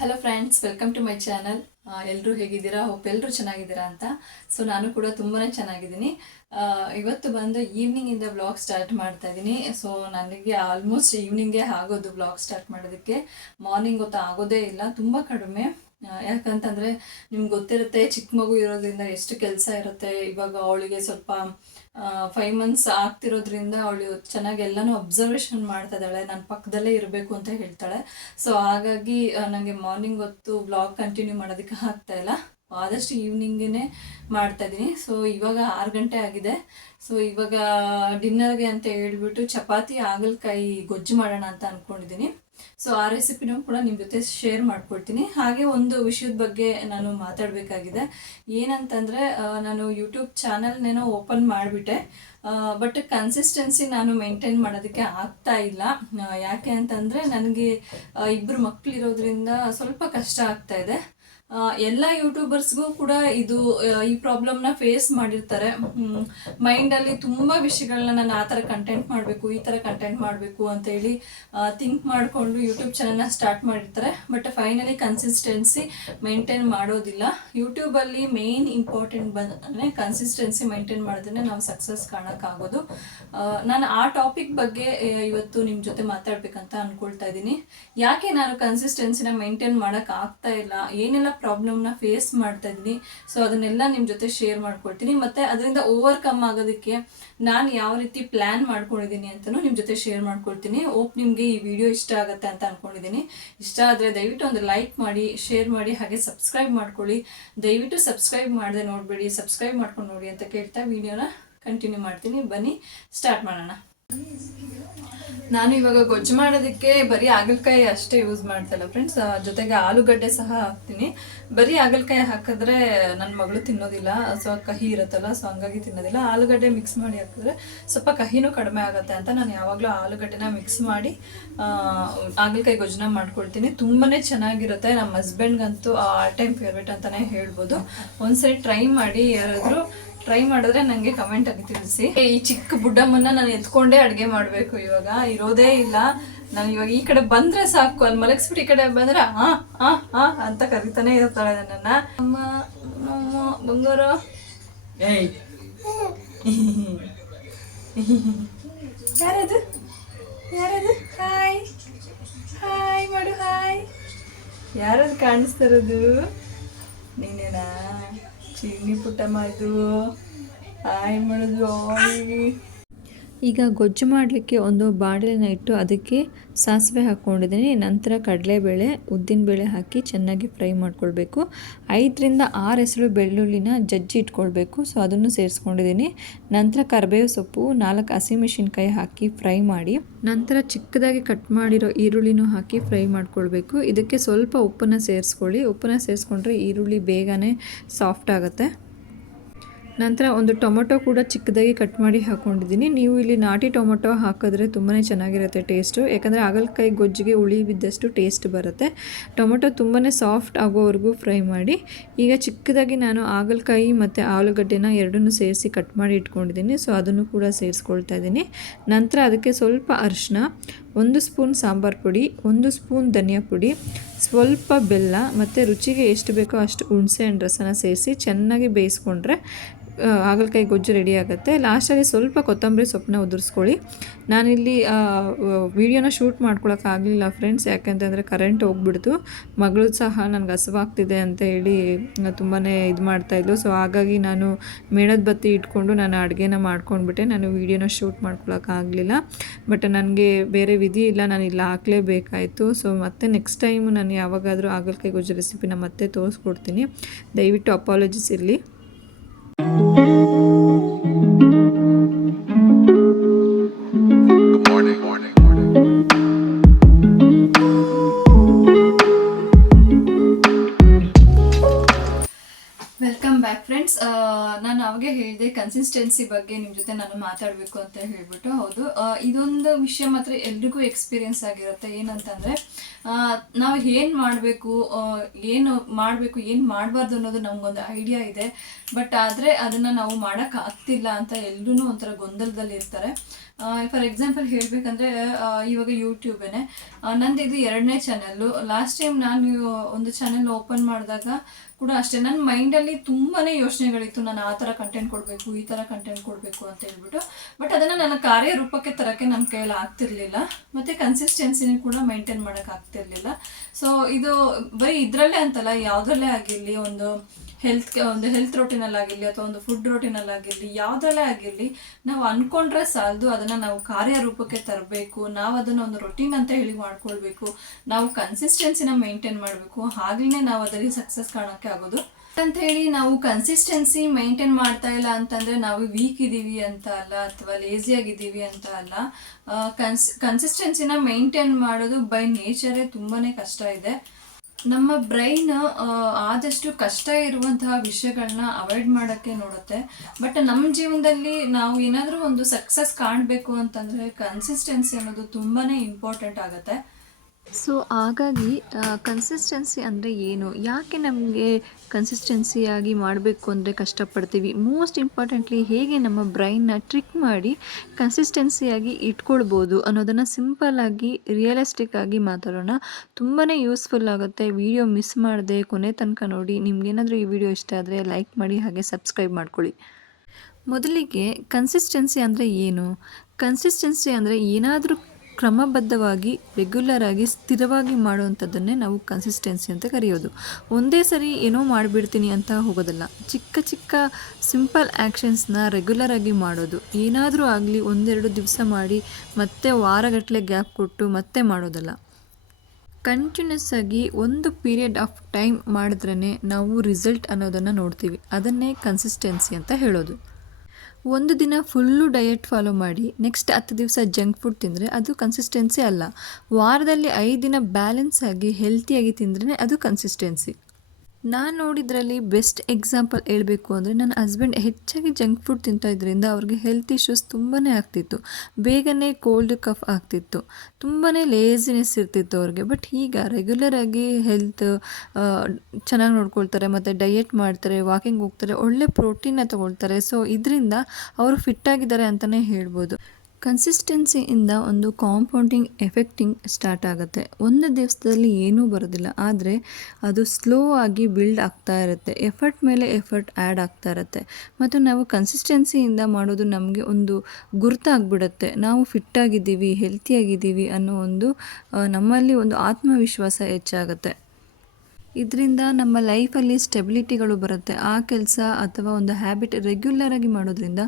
Hello friends, welcome to my channel. ಎಲ್ಲರೂ ಹೇಗಿದ್ದೀರಾ? Hope ಎಲ್ಲರೂ ಚೆನ್ನಾಗಿದ್ದೀರಾ ಅಂತ. ಸೊ ನಾನು ಕೂಡ ತುಂಬಾ ಚೆನ್ನಾಗಿದ್ದೀನಿ. ಇವತ್ತು ಬಂದು ಈವ್ನಿಂಗಿಂದ ವ್ಲಾಗ್ ಸ್ಟಾರ್ಟ್ ಮಾಡ್ತಾ ಇದ್ದೀನಿ. ಸೊ ನನಗೆ ಆಲ್ಮೋಸ್ಟ್ ಈವ್ನಿಂಗೇ ಆಗೋದು ವ್ಲಾಗ್ ಸ್ಟಾರ್ಟ್ ಮಾಡೋದಕ್ಕೆ. ಮಾರ್ನಿಂಗ್ ಹೊತ್ತು ಆಗೋದೇ ಇಲ್ಲ, ತುಂಬ ಕಡಿಮೆ. ಯಾಕಂತಂದರೆ ನಿಮ್ಗೆ ಗೊತ್ತಿರುತ್ತೆ, ಚಿಕ್ಕ ಮಗು ಇರೋದ್ರಿಂದ ಎಷ್ಟು ಕೆಲಸ ಇರುತ್ತೆ. ಇವಾಗ ಅವಳಿಗೆ ಸ್ವಲ್ಪ 5 months ಆಗ್ತಿರೋದ್ರಿಂದ ಅವಳು ಚೆನ್ನಾಗಿ ಎಲ್ಲನೂ ಅಬ್ಸರ್ವೇಷನ್ ಮಾಡ್ತಾ ಇದ್ದಾಳೆ. ನನ್ನ ಪಕ್ಕದಲ್ಲೇ ಇರಬೇಕು ಅಂತ ಹೇಳ್ತಾಳೆ. ಸೊ ಹಾಗಾಗಿ ನನಗೆ ಮಾರ್ನಿಂಗ್ ಹೊತ್ತು ವ್ಲಾಗ್ ಕಂಟಿನ್ಯೂ ಮಾಡೋದಕ್ಕೆ ಆಗ್ತಾ ಇಲ್ಲ. ಆದಷ್ಟು ಈವ್ನಿಂಗೇ ಮಾಡ್ತಾ ಇದ್ದೀನಿ. ಸೊ ಇವಾಗ 6 ಗಂಟೆ ಆಗಿದೆ. ಸೊ ಇವಾಗ ಡಿನ್ನರ್ಗೆ ಅಂತ ಹೇಳ್ಬಿಟ್ಟು ಚಪಾತಿ ಹಾಗಲಕಾಯಿ ಗೊಜ್ಜು ಮಾಡೋಣ ಅಂತ ಅಂದ್ಕೊಂಡಿದ್ದೀನಿ. ಸೊ ಆ ರೆಸಿಪಿನೂ ಕೂಡ ನಿಮ್ಮ ಜೊತೆ ಶೇರ್ ಮಾಡ್ಕೊಳ್ತೀನಿ. ಹಾಗೆ ಒಂದು ವಿಷಯದ ಬಗ್ಗೆ ನಾನು ಮಾತಾಡಬೇಕಾಗಿದೆ. ಏನಂತಂದರೆ, ನಾನು ಯೂಟ್ಯೂಬ್ ಚಾನಲ್ನೇನೋ ಓಪನ್ ಮಾಡಿಬಿಟ್ಟೆ, ಬಟ್ ಕನ್ಸಿಸ್ಟೆನ್ಸಿ ನಾನು ಮೇಂಟೈನ್ ಮಾಡೋದಕ್ಕೆ ಆಗ್ತಾ ಇಲ್ಲ. ಯಾಕೆ ಅಂತಂದರೆ ನನಗೆ 2 ಮಕ್ಕಳಿರೋದ್ರಿಂದ ಸ್ವಲ್ಪ ಕಷ್ಟ ಆಗ್ತಾ ಇದೆ. ಎಲ್ಲ ಯೂಟ್ಯೂಬರ್ಸ್ಗೂ ಕೂಡ ಈ ಪ್ರಾಬ್ಲಮ್ನ ಫೇಸ್ ಮಾಡಿರ್ತಾರೆ. ಮೈಂಡಲ್ಲಿ ತುಂಬ ವಿಷಯಗಳನ್ನ ನಾನು ಆ ಥರ ಕಂಟೆಂಟ್ ಮಾಡಬೇಕು, ಈ ಥರ ಕಂಟೆಂಟ್ ಮಾಡಬೇಕು ಅಂತೇಳಿ ಥಿಂಕ್ ಮಾಡಿಕೊಂಡು ಯೂಟ್ಯೂಬ್ ಚಾನಲ್ನ ಸ್ಟಾರ್ಟ್ ಮಾಡಿರ್ತಾರೆ. ಬಟ್ ಫೈನಲಿ ಕನ್ಸಿಸ್ಟೆನ್ಸಿ ಮೇಂಟೈನ್ ಮಾಡೋದಿಲ್ಲ. ಯೂಟ್ಯೂಬಲ್ಲಿ ಮೇನ್ ಇಂಪಾರ್ಟೆಂಟ್ ಬಂದರೆ ಕನ್ಸಿಸ್ಟೆನ್ಸಿ ಮೇಂಟೈನ್ ಮಾಡಿದ್ರೆ ನಾವು ಸಕ್ಸಸ್ ಕಾಣೋಕ್ಕಾಗೋದು. ನಾನು ಆ ಟಾಪಿಕ್ ಬಗ್ಗೆ ಇವತ್ತು ನಿಮ್ಮ ಜೊತೆ ಮಾತಾಡಬೇಕಂತ ಅಂದ್ಕೊಳ್ತಾ ಇದ್ದೀನಿ. ಯಾಕೆ ನಾನು ಕನ್ಸಿಸ್ಟೆನ್ಸಿನ ಮೇಂಟೈನ್ ಮಾಡೋಕ್ಕಾಗ್ತಾ ಇಲ್ಲ, ಏನೆಲ್ಲ ಪ್ರಾಬ್ಲಮ್ನ ಫೇಸ್ ಮಾಡ್ತಾ ಇದ್ದೀನಿ, ಸೊ ಅದನ್ನೆಲ್ಲ ನಿಮ್ಮ ಜೊತೆ ಶೇರ್ ಮಾಡ್ಕೊಳ್ತೀನಿ. ಮತ್ತು ಅದರಿಂದ ಓವರ್ಕಮ್ ಆಗೋದಕ್ಕೆ ನಾನು ಯಾವ ರೀತಿ ಪ್ಲ್ಯಾನ್ ಮಾಡ್ಕೊಂಡಿದ್ದೀನಿ ಅಂತಲೂ ನಿಮ್ಮ ಜೊತೆ ಶೇರ್ ಮಾಡ್ಕೊಳ್ತೀನಿ. ನಿಮಗೆ ಈ ವಿಡಿಯೋ ಇಷ್ಟ ಆಗುತ್ತೆ ಅಂತ ಅಂದ್ಕೊಂಡಿದ್ದೀನಿ. ಇಷ್ಟ ಆದರೆ ದಯವಿಟ್ಟು ಒಂದು ಲೈಕ್ ಮಾಡಿ, ಶೇರ್ ಮಾಡಿ, ಹಾಗೆ ಸಬ್ಸ್ಕ್ರೈಬ್ ಮಾಡ್ಕೊಳ್ಳಿ. ದಯವಿಟ್ಟು ಸಬ್ಸ್ಕ್ರೈಬ್ ಮಾಡದೆ ನೋಡಬೇಡಿ, ಸಬ್ಸ್ಕ್ರೈಬ್ ಮಾಡ್ಕೊಂಡು ನೋಡಿ ಅಂತ ಕೇಳ್ತಾ ವಿಡಿಯೋನ ಕಂಟಿನ್ಯೂ ಮಾಡ್ತೀನಿ. ಬನ್ನಿ ಸ್ಟಾರ್ಟ್ ಮಾಡೋಣ. ನಾನು ಇವಾಗ ಗೊಜ್ಜು ಮಾಡೋದಕ್ಕೆ ಬರೀ ಹಾಗಲಕಾಯಿ ಅಷ್ಟೇ ಯೂಸ್ ಮಾಡ್ತಾಯಿಲ್ಲ ಫ್ರೆಂಡ್ಸ್, ಜೊತೆಗೆ ಆಲೂಗಡ್ಡೆ ಸಹ ಹಾಕ್ತೀನಿ. ಬರೀ ಹಾಗಲಕಾಯಿ ಹಾಕಿದ್ರೆ ನನ್ನ ಮಗಳು ತಿನ್ನೋದಿಲ್ಲ, ಸೊ ಕಹಿ ಇರುತ್ತಲ್ಲ, ಸೊ ಹಂಗಾಗಿ ತಿನ್ನೋದಿಲ್ಲ. ಆಲೂಗಡ್ಡೆ ಮಿಕ್ಸ್ ಮಾಡಿ ಹಾಕಿದ್ರೆ ಸ್ವಲ್ಪ ಕಹಿನೂ ಕಡಿಮೆ ಆಗುತ್ತೆ ಅಂತ ನಾನು ಯಾವಾಗಲೂ ಆಲೂಗಡ್ಡೆನ ಮಿಕ್ಸ್ ಮಾಡಿ ಹಾಗಲಕಾಯಿ ಗೊಜ್ಜನ್ನ ಮಾಡ್ಕೊಳ್ತೀನಿ. ತುಂಬಾ ಚೆನ್ನಾಗಿರುತ್ತೆ. ನಮ್ಮ ಹಸ್ಬೆಂಡ್ಗಂತೂ ಆಲ್ ಟೈಮ್ ಫೇವ್ರೇಟ್ ಅಂತಲೇ ಹೇಳ್ಬೋದು. ಒಂದ್ಸರಿ ಟ್ರೈ ಮಾಡಿ, ಯಾರಾದರೂ ಟ್ರೈ ಮಾಡಿದ್ರೆ ನನಗೆ ಕಮೆಂಟಲ್ಲಿ ತಿಳಿಸಿ. ಈ ಚಿಕ್ಕ ಬುಡ್ಡಮ್ಮನ್ನ ನಾನು ಎತ್ಕೊಂಡೇ ಅಡುಗೆ ಮಾಡಬೇಕು. ಇವಾಗ ಇರೋದೇ ಇಲ್ಲ. ನಾನು ಇವಾಗ ಈ ಕಡೆ ಬಂದರೆ ಸಾಕು, ಅಲ್ಲಿ ಮಲಗಿಸ್ಬಿಟ್ಟು ಈ ಕಡೆ ಬಂದರೆ ಅಂತ ಕರಿತಾನೆ ಇರ್ತಾಳೆ ನನ್ನನ್ನು. ಅಮ್ಮ ಅಮ್ಮ ಬಂಗಾರ, ಯಾರದು ಯಾರದು? ಹಾಯ್ ಹಾಯ್ ಮಾಡು, ಹಾಯ್. ಯಾರದು ಕಾಣಿಸ್ತಿರೋದು? ನೀನೇನಾ ಚಿನ್ನಿ ಪುಟ್ಟಮ್ಮ? ಇದು ಹಾಯ್ ಮಾಡೋದು. ಈಗ ಗೊಜ್ಜು ಮಾಡಲಿಕ್ಕೆ ಒಂದು ಬಾಣಲೆನ ಇಟ್ಟು ಅದಕ್ಕೆ ಸಾಸಿವೆ ಹಾಕ್ಕೊಂಡಿದ್ದೀನಿ. ನಂತರ ಕಡಲೆಬೇಳೆ, ಉದ್ದಿನಬೇಳೆ ಹಾಕಿ ಚೆನ್ನಾಗಿ ಫ್ರೈ ಮಾಡ್ಕೊಳ್ಬೇಕು. 5ರಿಂದ 6 ಎಸಳು ಬೆಳ್ಳುಳ್ಳಿನ ಜಜ್ಜಿ ಇಟ್ಕೊಳ್ಬೇಕು. ಸೊ ಅದನ್ನು ಸೇರಿಸ್ಕೊಂಡಿದ್ದೀನಿ. ನಂತರ ಕರಿಬೇವು ಸೊಪ್ಪು, 4 ಹಸಿಮೆಣಸಿನ್ಕಾಯಿ ಹಾಕಿ ಫ್ರೈ ಮಾಡಿ, ನಂತರ ಚಿಕ್ಕದಾಗಿ ಕಟ್ ಮಾಡಿರೋ ಈರುಳ್ಳಿನೂ ಹಾಕಿ ಫ್ರೈ ಮಾಡ್ಕೊಳ್ಬೇಕು. ಇದಕ್ಕೆ ಸ್ವಲ್ಪ ಉಪ್ಪನ್ನು ಸೇರಿಸ್ಕೊಳ್ಳಿ. ಉಪ್ಪನ್ನು ಸೇರಿಸ್ಕೊಂಡ್ರೆ ಈರುಳ್ಳಿ ಬೇಗನೆ ಸಾಫ್ಟ್ ಆಗುತ್ತೆ. ನಂತರ ಒಂದು ಟೊಮೊಟೊ ಕೂಡ ಚಿಕ್ಕದಾಗಿ ಕಟ್ ಮಾಡಿ ಹಾಕ್ಕೊಂಡಿದ್ದೀನಿ. ನೀವು ಇಲ್ಲಿ ನಾಟಿ ಟೊಮೊಟೊ ಹಾಕಿದ್ರೆ ತುಂಬಾ ಚೆನ್ನಾಗಿರುತ್ತೆ ಟೇಸ್ಟು, ಯಾಕಂದರೆ ಹಾಗಲಕಾಯಿ ಗೊಜ್ಜಿಗೆ ಹುಳಿ ಬಿದ್ದಷ್ಟು ಟೇಸ್ಟ್ ಬರುತ್ತೆ. ಟೊಮೊಟೊ ತುಂಬಾ ಸಾಫ್ಟ್ ಆಗೋವರೆಗೂ ಫ್ರೈ ಮಾಡಿ. ಈಗ ಚಿಕ್ಕದಾಗಿ ನಾನು ಹಾಗಲಕಾಯಿ ಮತ್ತು ಆಲೂಗಡ್ಡೆನ ಎರಡನ್ನೂ ಸೇರಿಸಿ ಕಟ್ ಮಾಡಿ ಇಟ್ಕೊಂಡಿದ್ದೀನಿ. ಸೊ ಅದನ್ನು ಕೂಡ ಸೇರಿಸ್ಕೊಳ್ತಾ ಇದ್ದೀನಿ. ನಂತರ ಅದಕ್ಕೆ ಸ್ವಲ್ಪ ಅರಿಶಿನ, 1 ಸ್ಪೂನ್ ಸಾಂಬಾರು ಪುಡಿ, 1 ಸ್ಪೂನ್ ಧನಿಯಾ ಪುಡಿ, ಸ್ವಲ್ಪ ಬೆಲ್ಲ ಮತ್ತು ರುಚಿಗೆ ಎಷ್ಟು ಬೇಕೋ ಅಷ್ಟು ಹುಣಸೆ ಹಣ್ಣು ರಸನ ಸೇರಿಸಿ ಚೆನ್ನಾಗಿ ಬೇಯಿಸ್ಕೊಂಡ್ರೆ ಹಾಗಲಕಾಯಿ ಗೊಜ್ಜು ರೆಡಿ ಆಗುತ್ತೆ. ಲಾಸ್ಟಲ್ಲಿ ಸ್ವಲ್ಪ ಕೊತ್ತಂಬರಿ ಸೊಪ್ಪನ್ನ ಉದುರಿಸ್ಕೊಳ್ಳಿ. ನಾನಿಲ್ಲಿ ವಿಡಿಯೋನ ಶೂಟ್ ಮಾಡ್ಕೊಳಕ್ಕಾಗಲಿಲ್ಲ ಫ್ರೆಂಡ್ಸ್, ಯಾಕೆಂತಂದರೆ ಕರೆಂಟ್ ಹೋಗ್ಬಿಡ್ತು. ಮಗಳು ಸಹ ನನಗೆ ಹಸಿವಾಗ್ತಿದೆ ಅಂತ ಹೇಳಿ ತುಂಬಾ ಇದು ಮಾಡ್ತಾಯಿದ್ಲು. ಸೊ ಹಾಗಾಗಿ ನಾನು ಮೇಣದ ಬತ್ತಿ ಇಟ್ಕೊಂಡು ನಾನು ಅಡುಗೆನ ಮಾಡ್ಕೊಂಡ್ಬಿಟ್ಟೆ. ನಾನು ವಿಡಿಯೋನ ಶೂಟ್ ಮಾಡ್ಕೊಳಕ್ಕಾಗಲಿಲ್ಲ. ಬಟ್ ನನಗೆ ಬೇರೆ ವಿಧಿ ಇಲ್ಲ, ನಾನು ಇಲ್ಲಿ ಹಾಕಲೇಬೇಕಾಯಿತು. ಸೊ ಮತ್ತೆ ನೆಕ್ಸ್ಟ್ ಟೈಮು ನಾನು ಯಾವಾಗಾದರೂ ಹಾಗಲಕಾಯಿ ಗೊಜ್ಜು ರೆಸಿಪಿನ ಮತ್ತೆ ತೋರಿಸ್ಕೊಡ್ತೀನಿ. ದಯವಿಟ್ಟು ಅಪಾಲಜಿಸ್ ಇರಲಿ. Welcome back friends. ನಾನು ಅವಾಗೆ ಹೇಳಿದೆ ಕನ್ಸಿಸ್ಟೆನ್ಸಿ ಬಗ್ಗೆ ನಿಮ್ಮ ಜೊತೆ ನಾನು ಮಾತಾಡಬೇಕು ಅಂತ ಹೇಳ್ಬಿಟ್ಟು. ಹೌದು, ಇದೊಂದು ವಿಷಯ ಮಾತ್ರ ಎಲ್ರಿಗೂ ಎಕ್ಸ್ಪೀರಿಯನ್ಸ್ ಆಗಿರುತ್ತೆ. ಏನಂತಂದರೆ, ನಾವು ಏನು ಮಾಡಬೇಕು, ಏನು ಮಾಡಬಾರ್ದು ಅನ್ನೋದು ನಮಗೊಂದು ಐಡಿಯಾ ಇದೆ. ಬಟ್ ಆದರೆ ಅದನ್ನು ನಾವು ಮಾಡೋಕ್ಕಾಗ್ತಿಲ್ಲ ಅಂತ ಎಲ್ಲರೂ ಒಂಥರ ಗೊಂದಲದಲ್ಲಿ ಇರ್ತಾರೆ. ಫಾರ್ ಎಕ್ಸಾಂಪಲ್ ಹೇಳಬೇಕಂದ್ರೆ ಇವಾಗ ಯೂಟ್ಯೂಬೇನೆ ನಂದು ಇದು 2ನೇ ಚಾನಲ್ಲು. ಲಾಸ್ಟ್ ಟೈಮ್ ನಾನು ಒಂದು ಚಾನಲ್ ಓಪನ್ ಮಾಡಿದಾಗ ಕೂಡ ಅಷ್ಟೇ ನನ್ನ ಮೈಂಡಲ್ಲಿ ತುಂಬಾ ಯೋಚನೆಗಳಿತ್ತು, ನಾನು ಆ ಥರ ಕಂಟೆಂಟ್ ಕೊಡಬೇಕು, ಈ ಥರ ಕಂಟೆಂಟ್ ಕೊಡಬೇಕು ಅಂತ ಹೇಳ್ಬಿಟ್ಟು. ಬಟ್ ಅದನ್ನು ನನ್ನ ಕಾರ್ಯರೂಪಕ್ಕೆ ತರೋಕ್ಕೆ ನನ್ನ ಕೈಯಲ್ಲಿ ಆಗ್ತಿರ್ಲಿಲ್ಲ, ಮತ್ತು ಕನ್ಸಿಸ್ಟೆನ್ಸಿನೂ ಕೂಡ ಮೈಂಟೈನ್ ಮಾಡೋಕ್ಕೆ ಆಗ್ತಿರ್ಲಿಲ್ಲ. ಸೊ ಇದು ಬರೀ ಇದರಲ್ಲೇ ಅಂತಲ್ಲ, ಯಾವುದ್ರಲ್ಲೇ ಆಗಿರಲಿ, ಒಂದು ಹೆಲ್ತ್ ರೋಟೀನಲ್ಲಿ ಆಗಿರಲಿ ಅಥವಾ ಒಂದು ಫುಡ್ ರೋಟೀನಲ್ಲಿ ಆಗಿರಲಿ, ಯಾವುದ್ರಲ್ಲೇ ಆಗಿರಲಿ, ನಾವು ಅಂದ್ಕೊಂಡ್ರೆ ಸಾಲದು, ಅದನ್ನು ನಾವು ಕಾರ್ಯರೂಪಕ್ಕೆ ತರಬೇಕು. ನಾವು ಅದನ್ನು ಒಂದು ರೊಟೀನ್ ಅಂತ ಹೇಳಿ ಮಾಡ್ಕೊಳ್ಬೇಕು. ನಾವು ಕನ್ಸಿಸ್ಟೆನ್ಸಿನ ಮೇಂಟೈನ್ ಮಾಡಬೇಕು. ಹಾಗಲೇ ನಾವು ಅದರಲ್ಲಿ ಸಕ್ಸಸ್ ಕಾಣೋಕ್ಕೆ ಆಗೋದು ಅಂತ ಹೇಳಿ. ನಾವು ಕನ್ಸಿಸ್ಟೆನ್ಸಿ ಮೇಂಟೈನ್ ಮಾಡ್ತಾ ಇಲ್ಲ ಅಂತಂದರೆ ನಾವು ವೀಕ್ ಇದ್ದೀವಿ ಅಂತ ಅಲ್ಲ, ಅಥವಾ ಲೇಸಿ ಆಗಿದ್ದೀವಿ ಅಂತ ಅಲ್ಲ. ಕನ್ಸಿಸ್ಟೆನ್ಸಿನ ಮೇಂಟೈನ್ ಮಾಡೋದು ಬೈ ನೇಚರೇ ತುಂಬಾ ಕಷ್ಟ ಇದೆ. ನಮ್ಮ ಬ್ರೈನ್ ಆದಷ್ಟು ಕಷ್ಟ ಇರುವಂತಹ ವಿಷಯಗಳನ್ನ ಅವಾಯ್ಡ್ ಮಾಡೋಕ್ಕೆ ನೋಡುತ್ತೆ. ಬಟ್ ನಮ್ಮ ಜೀವನದಲ್ಲಿ ನಾವು ಏನಾದರೂ ಒಂದು ಸಕ್ಸಸ್ ಕಾಣಬೇಕು ಅಂತಂದರೆ ಕನ್ಸಿಸ್ಟೆನ್ಸಿ ಅನ್ನೋದು ತುಂಬಾ ಇಂಪಾರ್ಟೆಂಟ್ ಆಗುತ್ತೆ. ಸೊ ಹಾಗಾಗಿ ಕನ್ಸಿಸ್ಟೆನ್ಸಿ ಅಂದರೆ ಏನು, ಯಾಕೆ ನಮಗೆ ಕನ್ಸಿಸ್ಟೆನ್ಸಿಯಾಗಿ ಮಾಡಬೇಕು ಅಂದರೆ ಕಷ್ಟಪಡ್ತೀವಿ, ಮೋಸ್ಟ್ ಇಂಪಾರ್ಟೆಂಟ್ಲಿ ಹೇಗೆ ನಮ್ಮ ಬ್ರೈನ್ನ ಟ್ರಿಕ್ ಮಾಡಿ ಕನ್ಸಿಸ್ಟೆನ್ಸಿಯಾಗಿ ಇಟ್ಕೊಳ್ಬೋದು ಅನ್ನೋದನ್ನು ಸಿಂಪಲ್ಲಾಗಿ ರಿಯಲಿಸ್ಟಿಕ್ ಆಗಿ ಮಾತಾಡೋಣ. ತುಂಬಾ ಯೂಸ್ಫುಲ್ ಆಗುತ್ತೆ. ವಿಡಿಯೋ ಮಿಸ್ ಮಾಡದೆ ಕೊನೆ ತನಕ ನೋಡಿ. ನಿಮ್ಗೇನಾದರೂ ಈ ವಿಡಿಯೋ ಇಷ್ಟ ಆದರೆ ಲೈಕ್ ಮಾಡಿ, ಹಾಗೆ ಸಬ್ಸ್ಕ್ರೈಬ್ ಮಾಡ್ಕೊಳ್ಳಿ. ಮೊದಲಿಗೆ ಕನ್ಸಿಸ್ಟೆನ್ಸಿ ಅಂದರೆ ಏನು? ಕನ್ಸಿಸ್ಟೆನ್ಸಿ ಅಂದರೆ ಏನಾದರೂ ಕ್ರಮಬದ್ಧವಾಗಿ ರೆಗ್ಯುಲರಾಗಿ ಸ್ಥಿರವಾಗಿ ಮಾಡುವಂಥದ್ದನ್ನೇ ನಾವು ಕನ್ಸಿಸ್ಟೆನ್ಸಿ ಅಂತ ಕರೆಯೋದು. ಒಂದೇ ಸರಿ ಏನೋ ಮಾಡಿಬಿಡ್ತೀನಿ ಅಂತ ಹೋಗೋದಲ್ಲ. ಚಿಕ್ಕ ಚಿಕ್ಕ ಸಿಂಪಲ್ ಆ್ಯಕ್ಷನ್ಸ್ನ ರೆಗ್ಯುಲರಾಗಿ ಮಾಡೋದು. ಏನಾದರೂ ಆಗಲಿ 1-2 ದಿವಸ ಮಾಡಿ ಮತ್ತೆ ವಾರಗಟ್ಟಲೆ ಗ್ಯಾಪ್ ಕೊಟ್ಟು ಮತ್ತೆ ಮಾಡೋದಲ್ಲ. ಕಂಟಿನ್ಯೂಸ್ ಆಗಿ ಒಂದು ಪೀರಿಯಡ್ ಆಫ್ ಟೈಮ್ ಮಾಡಿದ್ರೇ ನಾವು ರಿಸಲ್ಟ್ ಅನ್ನೋದನ್ನು ನೋಡ್ತೀವಿ. ಅದನ್ನೇ ಕನ್ಸಿಸ್ಟೆನ್ಸಿ ಅಂತ ಹೇಳೋದು. ಒಂದು ದಿನ ಫುಲ್ಲು ಡಯಟ್ ಫಾಲೋ ಮಾಡಿ ನೆಕ್ಸ್ಟ್ 10 ದಿವಸ ಜಂಕ್ ಫುಡ್ ತಿಂದರೆ ಅದು ಕನ್ಸಿಸ್ಟೆನ್ಸಿ ಅಲ್ಲ. ವಾರದಲ್ಲಿ 5 ದಿನ ಬ್ಯಾಲೆನ್ಸ್ ಆಗಿ ಹೆಲ್ತಿಯಾಗಿ ತಿಂದ್ರೇ ಅದು ಕನ್ಸಿಸ್ಟೆನ್ಸಿ. ನಾನು ನೋಡಿದ್ರಲ್ಲಿ ಬೆಸ್ಟ್ ಎಕ್ಸಾಂಪಲ್ ಹೇಳಬೇಕು ಅಂದರೆ, ನನ್ನ ಹಸ್ಬೆಂಡ್ ಹೆಚ್ಚಾಗಿ ಜಂಕ್ ಫುಡ್ ತಿಂತಾಯಿದ್ರಿಂದ ಅವ್ರಿಗೆ ಹೆಲ್ತ್ ಇಶ್ಯೂಸ್ ತುಂಬಾ ಆಗ್ತಿತ್ತು. ಬೇಗನೆ ಕೋಲ್ಡ್ ಕಫ್ ಆಗ್ತಿತ್ತು, ತುಂಬಾ ಲೇಸಿನೆಸ್ ಇರ್ತಿತ್ತು ಅವ್ರಿಗೆ. ಬಟ್ ಈಗ ರೆಗ್ಯುಲರಾಗಿ ಹೆಲ್ತ್ ಚೆನ್ನಾಗಿ ನೋಡ್ಕೊಳ್ತಾರೆ, ಮತ್ತು ಡಯಟ್ ಮಾಡ್ತಾರೆ, ವಾಕಿಂಗ್ ಹೋಗ್ತಾರೆ, ಒಳ್ಳೆ ಪ್ರೋಟೀನ್ನ ತೊಗೊಳ್ತಾರೆ. ಸೊ ಇದರಿಂದ ಅವರು ಫಿಟ್ಟಾಗಿದ್ದಾರೆ ಅಂತಲೇ ಹೇಳ್ಬೋದು. ಕನ್ಸಿಸ್ಟೆನ್ಸಿಯಿಂದ ಒಂದು ಕಾಂಪೌಂಡಿಂಗ್ ಎಫೆಕ್ಟಿಂಗ್ ಸ್ಟಾರ್ಟ್ ಆಗುತ್ತೆ. ಒಂದು ದಿವಸದಲ್ಲಿ ಏನೂ ಬರೋದಿಲ್ಲ, ಆದರೆ ಅದು ಸ್ಲೋ ಆಗಿ ಬಿಲ್ಡ್ ಆಗ್ತಾ ಇರುತ್ತೆ. ಎಫರ್ಟ್ ಮೇಲೆ ಎಫರ್ಟ್ ಆ್ಯಡ್ ಆಗ್ತಾ ಇರುತ್ತೆ. ಮತ್ತು ನಾವು ಕನ್ಸಿಸ್ಟೆನ್ಸಿಯಿಂದ ಮಾಡೋದು ನಮಗೆ ಒಂದು ಗುರುತಾಗ್ಬಿಡುತ್ತೆ. ನಾವು ಫಿಟ್ಟಾಗಿದ್ದೀವಿ, ಹೆಲ್ತಿಯಾಗಿದ್ದೀವಿ ಅನ್ನೋ ಒಂದು ನಮ್ಮಲ್ಲಿ ಒಂದು ಆತ್ಮವಿಶ್ವಾಸ ಹೆಚ್ಚಾಗುತ್ತೆ. ಇದರಿಂದ ನಮ್ಮ ಲೈಫಲ್ಲಿ ಸ್ಟೆಬಿಲಿಟಿಗಳು ಬರುತ್ತೆ. ಆ ಕೆಲಸ ಅಥವಾ ಒಂದು ಹ್ಯಾಬಿಟ್ ರೆಗ್ಯುಲರಾಗಿ ಮಾಡೋದ್ರಿಂದ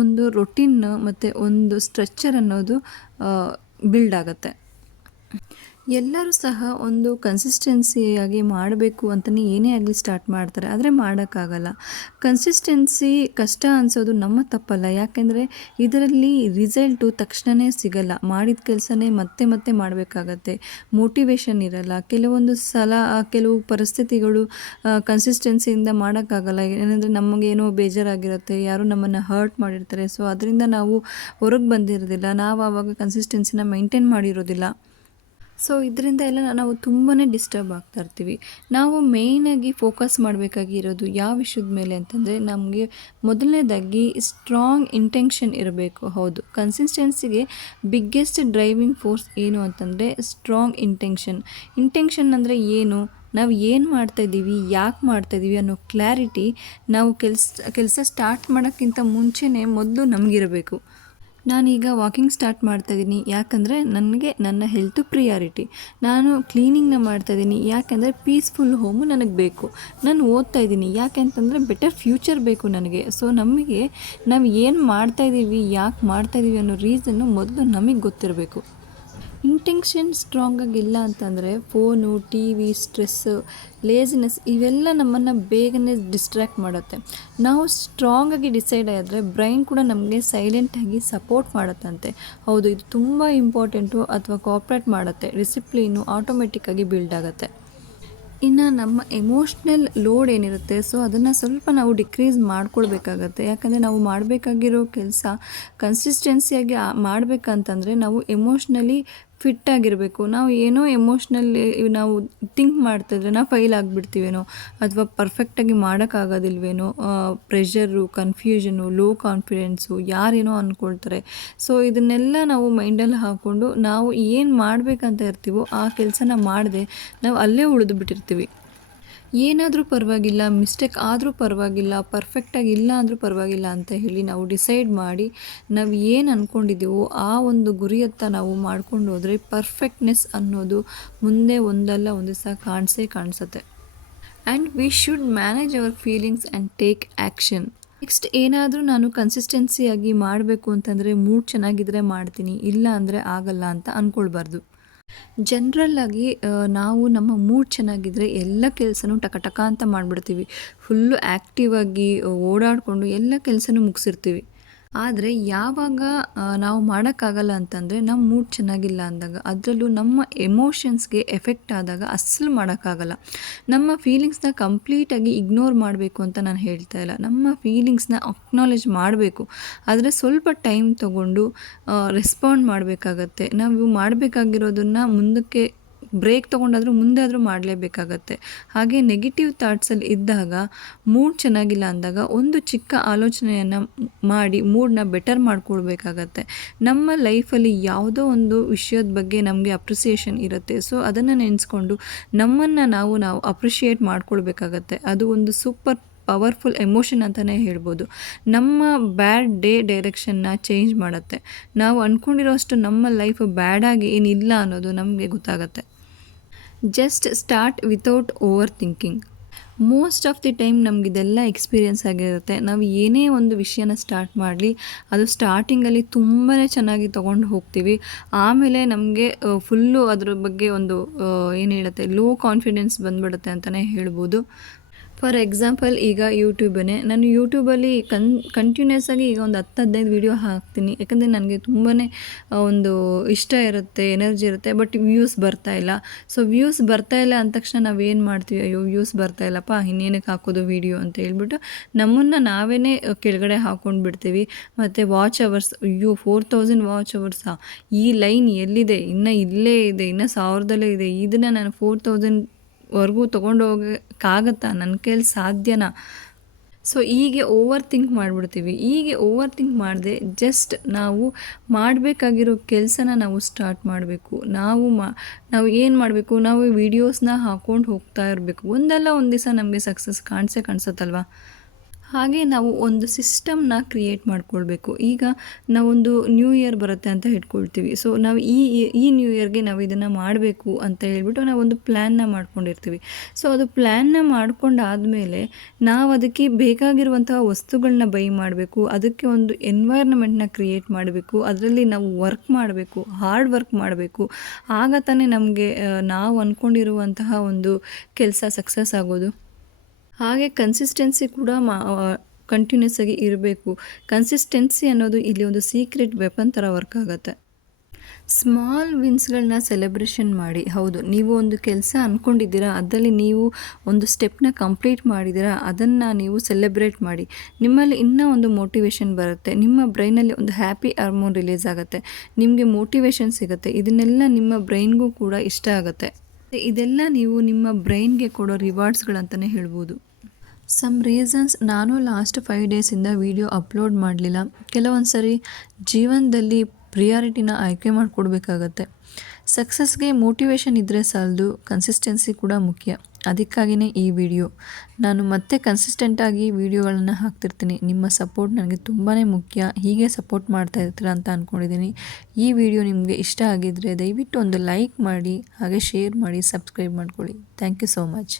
ಒಂದು ರೊಟೀನ್ ಮತ್ತು ಒಂದು ಸ್ಟ್ರಕ್ಚರ್ ಅನ್ನೋದು ಬಿಲ್ಡ್ ಆಗುತ್ತೆ. ಎಲ್ಲರೂ ಸಹ ಒಂದು ಕನ್ಸಿಸ್ಟೆನ್ಸಿಯಾಗಿ ಮಾಡಬೇಕು ಅಂತಲೇ ಏನೇ ಆಗಲಿ ಸ್ಟಾರ್ಟ್ ಮಾಡ್ತಾರೆ, ಆದರೆ ಮಾಡೋಕ್ಕಾಗಲ್ಲ. ಕನ್ಸಿಸ್ಟೆನ್ಸಿ ಕಷ್ಟ ಅನಿಸೋದು ನಮ್ಮ ತಪ್ಪಲ್ಲ. ಯಾಕೆಂದರೆ ಇದರಲ್ಲಿ ರಿಸಲ್ಟು ತಕ್ಷಣವೇ ಸಿಗಲ್ಲ. ಮಾಡಿದ ಕೆಲಸನೇ ಮತ್ತೆ ಮತ್ತೆ ಮಾಡಬೇಕಾಗತ್ತೆ. ಮೋಟಿವೇಶನ್ ಇರಲ್ಲ. ಕೆಲವೊಂದು ಸಲ ಕೆಲವು ಪರಿಸ್ಥಿತಿಗಳು ಕನ್ಸಿಸ್ಟೆನ್ಸಿಯಿಂದ ಮಾಡೋಕ್ಕಾಗಲ್ಲ. ಏನಂದರೆ ನಮಗೇನೋ ಬೇಜಾರಾಗಿರುತ್ತೆ, ಯಾರು ನಮ್ಮನ್ನು ಹರ್ಟ್ ಮಾಡಿರ್ತಾರೆ. ಸೊ ಅದರಿಂದ ನಾವು ಹೊರಗೆ ಬಂದಿರೋದಿಲ್ಲ, ನಾವು ಆವಾಗ ಕನ್ಸಿಸ್ಟೆನ್ಸಿನ ಮೇಂಟೈನ್ ಮಾಡಿರೋದಿಲ್ಲ. ಸೊ ಇದರಿಂದ ಎಲ್ಲ ನಾವು ತುಂಬಾ ಡಿಸ್ಟರ್ಬ್ ಆಗ್ತಾ ಇರ್ತೀವಿ. ನಾವು ಮೇಯ್ನಾಗಿ ಫೋಕಸ್ ಮಾಡಬೇಕಾಗಿರೋದು ಯಾವ ವಿಷಯದ ಮೇಲೆ ಅಂತಂದರೆ, ನಮಗೆ ಮೊದಲನೇದಾಗಿ ಸ್ಟ್ರಾಂಗ್ ಇಂಟೆನ್ಷನ್ ಇರಬೇಕು. ಹೌದು, ಕನ್ಸಿಸ್ಟೆನ್ಸಿಗೆ ಬಿಗ್ಗೆಸ್ಟ್ ಡ್ರೈವಿಂಗ್ ಫೋರ್ಸ್ ಏನು ಅಂತಂದರೆ ಸ್ಟ್ರಾಂಗ್ ಇಂಟೆನ್ಷನ್ ಅಂದರೆ ಏನು, ನಾವು ಏನು ಮಾಡ್ತಾಯಿದ್ದೀವಿ, ಯಾಕೆ ಮಾಡ್ತಾಯಿದ್ದೀವಿ ಅನ್ನೋ ಕ್ಲಾರಿಟಿ ನಾವು ಕೆಲಸ ಸ್ಟಾರ್ಟ್ ಮಾಡೋಕ್ಕಿಂತ ಮುಂಚೆನೇ ಮೊದಲು ನಮಗಿರಬೇಕು. ನಾನೀಗ ವಾಕಿಂಗ್ ಸ್ಟಾರ್ಟ್ ಮಾಡ್ತಾಯಿದ್ದೀನಿ, ಯಾಕಂದರೆ ನನಗೆ ನನ್ನ ಹೆಲ್ತು ಪ್ರಿಯಾರಿಟಿ. ನಾನು ಕ್ಲೀನಿಂಗ್ನ ಮಾಡ್ತಾಯಿದ್ದೀನಿ, ಯಾಕೆಂದರೆ ಪೀಸ್ಫುಲ್ ಹೋಮು ನನಗೆ ಬೇಕು. ನಾನು ಓದ್ತಾಯಿದ್ದೀನಿ, ಯಾಕೆ ಅಂತಂದರೆ ಬೆಟರ್ ಫ್ಯೂಚರ್ ಬೇಕು ನನಗೆ. ಸೊ ನಮಗೆ ನಾವು ಏನು ಮಾಡ್ತಾಯಿದ್ದೀವಿ, ಯಾಕೆ ಮಾಡ್ತಾಯಿದ್ದೀವಿ ಅನ್ನೋ ರೀಸನ್ನು ಮೊದಲು ನಮಗೆ ಗೊತ್ತಿರಬೇಕು. ಇಂಟೆನ್ಷನ್ ಸ್ಟ್ರಾಂಗಾಗಿಲ್ಲ ಅಂತಂದರೆ phone, T V, stress, laziness ಇವೆಲ್ಲ ನಮ್ಮನ್ನು ಬೇಗನೆ ಡಿಸ್ಟ್ರ್ಯಾಕ್ಟ್ ಮಾಡುತ್ತೆ. ನಾವು ಸ್ಟ್ರಾಂಗಾಗಿ ಡಿಸೈಡ್ ಆದರೆ ಬ್ರೈನ್ ಕೂಡ ನಮಗೆ ಸೈಲೆಂಟಾಗಿ ಸಪೋರ್ಟ್ ಮಾಡುತ್ತಂತೆ. ಹೌದು, ಇದು ತುಂಬ ಇಂಪಾರ್ಟೆಂಟು. ಅಥವಾ ಕೋಆಪ್ರೇಟ್ ಮಾಡುತ್ತೆ. ಡಿಸಿಪ್ಲೀನು ಆಟೋಮೆಟಿಕ್ಕಾಗಿ ಬಿಲ್ಡ್ ಆಗುತ್ತೆ. ಇನ್ನು ನಮ್ಮ ಎಮೋಷ್ನಲ್ ಲೋಡ್ ಏನಿರುತ್ತೆ, ಸೊ ಅದನ್ನು ಸ್ವಲ್ಪ ನಾವು ಡಿಕ್ರೀಸ್ ಮಾಡ್ಕೊಳ್ಬೇಕಾಗತ್ತೆ. ಯಾಕಂದರೆ ನಾವು ಮಾಡಬೇಕಾಗಿರೋ ಕೆಲಸ ಕನ್ಸಿಸ್ಟೆನ್ಸಿಯಾಗಿ ಮಾಡಬೇಕಂತಂದರೆ ನಾವು ಎಮೋಷ್ನಲಿ ಫಿಟ್ಟಾಗಿರಬೇಕು. ನಾವು ಏನೋ ಎಮೋಷ್ನಲ್ಲಿ ನಾವು ಥಿಂಕ್ ಮಾಡ್ತಿದ್ರೆ ನಾವು ಫೈಲ್ ಆಗಿಬಿಡ್ತೀವೇನೋ ಅಥವಾ ಪರ್ಫೆಕ್ಟಾಗಿ ಮಾಡೋಕ್ಕಾಗೋದಿಲ್ವೇನೋ, ಪ್ರೆಷರು, ಕನ್ಫ್ಯೂಷನು, ಲೋ ಕಾನ್ಫಿಡೆನ್ಸು, ಯಾರೇನೋ ಅಂದ್ಕೊಳ್ತಾರೆ. ಸೊ ಇದನ್ನೆಲ್ಲ ನಾವು ಮೈಂಡಲ್ಲಿ ಹಾಕ್ಕೊಂಡು ನಾವು ಏನು ಮಾಡಬೇಕಂತ ಇರ್ತೀವೋ ಆ ಕೆಲಸನ ಮಾಡದೆ ನಾವು ಅಲ್ಲೇ ಉಳಿದು ಬಿಟ್ಟಿರ್ತೀವಿ. ಏನಾದರೂ ಪರವಾಗಿಲ್ಲ, ಮಿಸ್ಟೇಕ್ ಆದರೂ ಪರವಾಗಿಲ್ಲ, ಪರ್ಫೆಕ್ಟಾಗಿ ಇಲ್ಲ ಅಂದರೂ ಪರವಾಗಿಲ್ಲ ಅಂತ ಹೇಳಿ ನಾವು ಡಿಸೈಡ್ ಮಾಡಿ ನಾವು ಏನು ಅಂದ್ಕೊಂಡಿದ್ದೀವೋ ಆ ಒಂದು ಗುರಿಯತ್ತ ನಾವು ಮಾಡ್ಕೊಂಡು ಹೋದರೆ ಪರ್ಫೆಕ್ಟ್ನೆಸ್ ಅನ್ನೋದು ಮುಂದೆ ಒಂದಲ್ಲ ಒಂದು ದಿವಸ ಕಾಣಿಸುತ್ತೆ. And we should manage our feelings and take action. Next ಏನಾದರೂ ನಾನು ಕನ್ಸಿಸ್ಟೆನ್ಸಿಯಾಗಿ ಮಾಡಬೇಕು ಅಂತಂದರೆ ಮೂಡ್ ಚೆನ್ನಾಗಿದ್ದರೆ ಮಾಡ್ತೀನಿ, ಇಲ್ಲ ಅಂದರೆ ಆಗಲ್ಲ ಅಂತ ಅಂದ್ಕೊಳ್ಬಾರ್ದು. ಜನರಲ್ಲಾಗಿ ನಾವು ನಮ್ಮ ಮೂಡ್ ಚೆನ್ನಾಗಿದ್ದರೆ ಎಲ್ಲ ಕೆಲಸನೂ ಟಕ ಅಂತ ಮಾಡಿಬಿಡ್ತೀವಿ. ಫುಲ್ಲು ಆ್ಯಕ್ಟಿವ್ ಆಗಿ ಓಡಾಡಿಕೊಂಡು ಎಲ್ಲ ಕೆಲಸನೂ ಮುಗಿಸಿರ್ತೀವಿ. ಆದರೆ ಯಾವಾಗ ನಾವು ಮಾಡೋಕ್ಕಾಗಲ್ಲ ಅಂತಂದರೆ ನಮ್ಮ ಮೂಡ್ ಚೆನ್ನಾಗಿಲ್ಲ ಅಂದಾಗ, ಅದರಲ್ಲೂ ನಮ್ಮ ಎಮೋಷನ್ಸ್ಗೆ ಎಫೆಕ್ಟ್ ಆದಾಗ ಅಸಲು ಮಾಡೋಕ್ಕಾಗಲ್ಲ. ನಮ್ಮ ಫೀಲಿಂಗ್ಸ್ನ ಕಂಪ್ಲೀಟಾಗಿ ಇಗ್ನೋರ್ ಮಾಡಬೇಕು ಅಂತ ನಾನು ಹೇಳ್ತಾ ಇಲ್ಲ. ನಮ್ಮ ಫೀಲಿಂಗ್ಸ್ನ ಅಕ್ನಾಲೇಜ್ ಮಾಡಬೇಕು, ಆದರೆ ಸ್ವಲ್ಪ ಟೈಮ್ ತೊಗೊಂಡು ರೆಸ್ಪಾಂಡ್ ಮಾಡಬೇಕಾಗತ್ತೆ. ನಾವು ಮಾಡಬೇಕಾಗಿರೋದನ್ನು ಮುಂದಕ್ಕೆ ಬ್ರೇಕ್ ತೊಗೊಂಡಾದರೂ ಮುಂದೆ ಆದರೂ ಮಾಡಲೇಬೇಕಾಗತ್ತೆ. ಹಾಗೆ ನೆಗೆಟಿವ್ ಥಾಟ್ಸಲ್ಲಿ ಇದ್ದಾಗ, ಮೂಡ್ ಚೆನ್ನಾಗಿಲ್ಲ ಅಂದಾಗ ಒಂದು ಚಿಕ್ಕ ಆಲೋಚನೆಯನ್ನು ಮಾಡಿ ಮೂಡನ್ನ ಬೆಟರ್ ಮಾಡ್ಕೊಳ್ಬೇಕಾಗತ್ತೆ. ನಮ್ಮ ಲೈಫಲ್ಲಿ ಯಾವುದೋ ಒಂದು ವಿಷಯದ ಬಗ್ಗೆ ನಮಗೆ ಅಪ್ರಿಸಿಯೇಷನ್ ಇರುತ್ತೆ. ಸೊ ಅದನ್ನು ನೆನೆಸ್ಕೊಂಡು ನಮ್ಮನ್ನು ನಾವು ಅಪ್ರಿಷಿಯೇಟ್ ಮಾಡ್ಕೊಳ್ಬೇಕಾಗತ್ತೆ. ಅದು ಒಂದು ಸೂಪರ್ ಪವರ್ಫುಲ್ ಎಮೋಷನ್ ಅಂತಲೇ ಹೇಳ್ಬೋದು. ನಮ್ಮ ಬ್ಯಾಡ್ ಡೈರೆಕ್ಷನ್ನ ಚೇಂಜ್ ಮಾಡುತ್ತೆ. ನಾವು ಅಂದ್ಕೊಂಡಿರೋಷ್ಟು ನಮ್ಮ ಲೈಫ್ ಬ್ಯಾಡಾಗಿ ಏನಿಲ್ಲ ಅನ್ನೋದು ನಮಗೆ ಗೊತ್ತಾಗತ್ತೆ. Just start without overthinking. Most of the time ನಮಗಿದೆಲ್ಲ ಎಕ್ಸ್ಪೀರಿಯೆನ್ಸ್ ಆಗಿರುತ್ತೆ. ನಾವು ಏನೇ ಒಂದು ವಿಷಯನ ಸ್ಟಾರ್ಟ್ ಮಾಡಲಿ, ಅದು ಸ್ಟಾರ್ಟಿಂಗಲ್ಲಿ ತುಂಬಾ ಚೆನ್ನಾಗಿ ತೊಗೊಂಡು ಹೋಗ್ತೀವಿ. ಆಮೇಲೆ ನಮಗೆ ಫುಲ್ಲು ಅದ್ರ ಬಗ್ಗೆ ಒಂದು ಏನು ಹೇಳುತ್ತೆ, ಲೋ ಕಾನ್ಫಿಡೆನ್ಸ್ ಬಂದುಬಿಡುತ್ತೆ ಅಂತಲೇ ಹೇಳ್ಬೋದು. ಫಾರ್ ಎಕ್ಸಾಂಪಲ್ ಈಗ ಯೂಟ್ಯೂಬನ್ನೇ, ನಾನು ಯೂಟ್ಯೂಬಲ್ಲಿ ಕಂಟಿನ್ಯೂಸ್ ಆಗಿ ಈಗ ಒಂದು 10-15 ವೀಡಿಯೋ ಹಾಕ್ತೀನಿ. ಯಾಕಂದರೆ ನನಗೆ ತುಂಬಾ ಒಂದು ಇಷ್ಟ ಇರುತ್ತೆ, ಎನರ್ಜಿ ಇರುತ್ತೆ. ಬಟ್ ವ್ಯೂಸ್ ಬರ್ತಾಯಿಲ್ಲ. ಸೊ ವ್ಯೂಸ್ ಬರ್ತಾಯಿಲ್ಲ ಅಂದ ತಕ್ಷಣ ನಾವೇನು ಮಾಡ್ತೀವಿ, ಅಯ್ಯೋ ವ್ಯೂಸ್ ಬರ್ತಾಯಿಲ್ಲಪ್ಪ, ಇನ್ನೇನಕ್ಕೆ ಹಾಕೋದು ವೀಡಿಯೋ ಅಂತ ಹೇಳ್ಬಿಟ್ಟು ನಮ್ಮನ್ನು ನಾವೇ ಕೆಳಗಡೆ ಹಾಕ್ಕೊಂಡು ಬಿಡ್ತೀವಿ. ಮತ್ತು ವಾಚ್ ಅವರ್ಸ್, ಅಯ್ಯೋ 4000 ವಾಚ್ ಅವರ್ಸಾ, ಈ ಲೈನ್ ಎಲ್ಲಿದೆ, ಇನ್ನು ಇಲ್ಲೇ ಇದೆ, ಇನ್ನು 1000ದಲ್ಲೇ ಇದೆ, ಇದನ್ನು ನಾನು 4000 ವರ್ಗೂ ತೊಗೊಂಡೋಗೋಕ್ಕಾಗತ್ತಾ, ನನ್ನ ಕೈಯಲ್ಲಿ ಸಾಧ್ಯನಾ? ಸೊ ಹೀಗೆ ಓವರ್ ಥಿಂಕ್ ಮಾಡಿಬಿಡ್ತೀವಿ. ಹೀಗೆ ಓವರ್ ಥಿಂಕ್ ಮಾಡದೆ ಜಸ್ಟ್ ನಾವು ಮಾಡಬೇಕಾಗಿರೋ ಕೆಲಸನ ನಾವು ಸ್ಟಾರ್ಟ್ ಮಾಡಬೇಕು. ನಾವು ಏನು ಮಾಡಬೇಕು, ನಾವು ವೀಡಿಯೋಸ್ನ ಹಾಕ್ಕೊಂಡು ಹೋಗ್ತಾ ಇರಬೇಕು. ಒಂದಲ್ಲ ಒಂದು ದಿವಸ ನಮಗೆ ಸಕ್ಸಸ್ ಕಾಣಿಸುತ್ತಲ್ವ. ಹಾಗೆ ನಾವು ಒಂದು ಸಿಸ್ಟಮ್ನ ಕ್ರಿಯೇಟ್ ಮಾಡ್ಕೊಳ್ಬೇಕು. ಈಗ ನಾವೊಂದು ನ್ಯೂ ಇಯರ್ ಬರುತ್ತೆ ಅಂತ ಇಟ್ಕೊಳ್ತೀವಿ. ಸೊ ನಾವು ಈ ನ್ಯೂ ಇಯರ್ಗೆ ನಾವು ಇದನ್ನು ಮಾಡಬೇಕು ಅಂತ ಹೇಳ್ಬಿಟ್ಟು ನಾವೊಂದು ಪ್ಲ್ಯಾನ್ನ ಮಾಡ್ಕೊಂಡಿರ್ತೀವಿ. ಸೊ ಅದು ಪ್ಲ್ಯಾನ್ನ ಮಾಡ್ಕೊಂಡಾದಮೇಲೆ ನಾವು ಅದಕ್ಕೆ ಬೇಕಾಗಿರುವಂತಹ ವಸ್ತುಗಳನ್ನ ಬೈ ಮಾಡಬೇಕು. ಅದಕ್ಕೆ ಒಂದು ಎನ್ವೈರ್ನಮೆಂಟ್ನ ಕ್ರಿಯೇಟ್ ಮಾಡಬೇಕು. ಅದರಲ್ಲಿ ನಾವು ವರ್ಕ್ ಮಾಡಬೇಕು, ಹಾರ್ಡ್ ವರ್ಕ್ ಮಾಡಬೇಕು. ಆಗ ತಾನೇ ನಮಗೆ ನಾವು ಅಂದ್ಕೊಂಡಿರುವಂತಹ ಒಂದು ಕೆಲಸ ಸಕ್ಸಸ್ ಆಗೋದು. ಹಾಗೆ ಕನ್ಸಿಸ್ಟೆನ್ಸಿ ಕೂಡ ಕಂಟಿನ್ಯೂಸ್ ಆಗಿ ಇರಬೇಕು. ಕನ್ಸಿಸ್ಟೆನ್ಸಿ ಅನ್ನೋದು ಇಲ್ಲಿ ಒಂದು ಸೀಕ್ರೆಟ್ ವೆಪನ್ ಥರ ವರ್ಕ್ ಆಗುತ್ತೆ. ಸ್ಮಾಲ್ ವಿನ್ಸ್ಗಳನ್ನ ಸೆಲೆಬ್ರೇಷನ್ ಮಾಡಿ. ಹೌದು, ನೀವು ಒಂದು ಕೆಲಸ ಅಂದ್ಕೊಂಡಿದ್ದೀರಾ, ಅದರಲ್ಲಿ ನೀವು ಒಂದು ಸ್ಟೆಪ್ನ ಕಂಪ್ಲೀಟ್ ಮಾಡಿದ್ದೀರಾ, ಅದನ್ನು ನೀವು ಸೆಲೆಬ್ರೇಟ್ ಮಾಡಿ. ನಿಮ್ಮಲ್ಲಿ ಇನ್ನೂ ಒಂದು ಮೋಟಿವೇಶನ್ ಬರುತ್ತೆ. ನಿಮ್ಮ ಬ್ರೈನಲ್ಲಿ ಒಂದು ಹ್ಯಾಪಿ ಹಾರ್ಮೋನ್ ರಿಲೀಸ್ ಆಗುತ್ತೆ. ನಿಮಗೆ ಮೋಟಿವೇಶನ್ ಸಿಗುತ್ತೆ. ಇದನ್ನೆಲ್ಲ ನಿಮ್ಮ ಬ್ರೈನ್ಗೂ ಕೂಡ ಇಷ್ಟ ಆಗುತ್ತೆ. ಇದೆಲ್ಲ ನೀವು ನಿಮ್ಮ ಬ್ರೈನ್ಗೆ ಕೊಡೋ ರಿವಾರ್ಡ್ಸ್ಗಳಂತಲೇ ಹೇಳ್ಬೋದು. ಸಮ್ ರೀಸನ್ಸ್ ನಾನು ಲಾಸ್ಟ್ 5 ಡೇಸಿಂದ ವೀಡಿಯೋ ಅಪ್ಲೋಡ್ ಮಾಡಲಿಲ್ಲ. ಕೆಲವೊಂದು ಸರಿ ಜೀವನದಲ್ಲಿ ಪ್ರಿಯಾರಿಟಿನ ಆಯ್ಕೆ ಮಾಡಿಕೊಡ್ಬೇಕಾಗತ್ತೆ. ಸಕ್ಸಸ್ಗೆ ಮೋಟಿವೇಶನ್ ಇದ್ದರೆ ಸಾಲದು, ಕನ್ಸಿಸ್ಟೆನ್ಸಿ ಕೂಡ ಮುಖ್ಯ. ಅದಕ್ಕಾಗಿಯೇ ಈ ವಿಡಿಯೋ. ನಾನು ಮತ್ತೆ ಕನ್ಸಿಸ್ಟೆಂಟಾಗಿ ವೀಡಿಯೋಗಳನ್ನು ಹಾಕ್ತಿರ್ತೀನಿ. ನಿಮ್ಮ ಸಪೋರ್ಟ್ ನನಗೆ ತುಂಬಾ ಮುಖ್ಯ. ಹೀಗೆ ಸಪೋರ್ಟ್ ಮಾಡ್ತಾ ಇರ್ತೀರ ಅಂತ ಅಂದ್ಕೊಂಡಿದ್ದೀನಿ. ಈ ವಿಡಿಯೋ ನಿಮಗೆ ಇಷ್ಟ ಆಗಿದ್ದರೆ ದಯವಿಟ್ಟು ಒಂದು ಲೈಕ್ ಮಾಡಿ, ಹಾಗೆ ಶೇರ್ ಮಾಡಿ, ಸಬ್ಸ್ಕ್ರೈಬ್ ಮಾಡ್ಕೊಳ್ಳಿ. Thank you so much.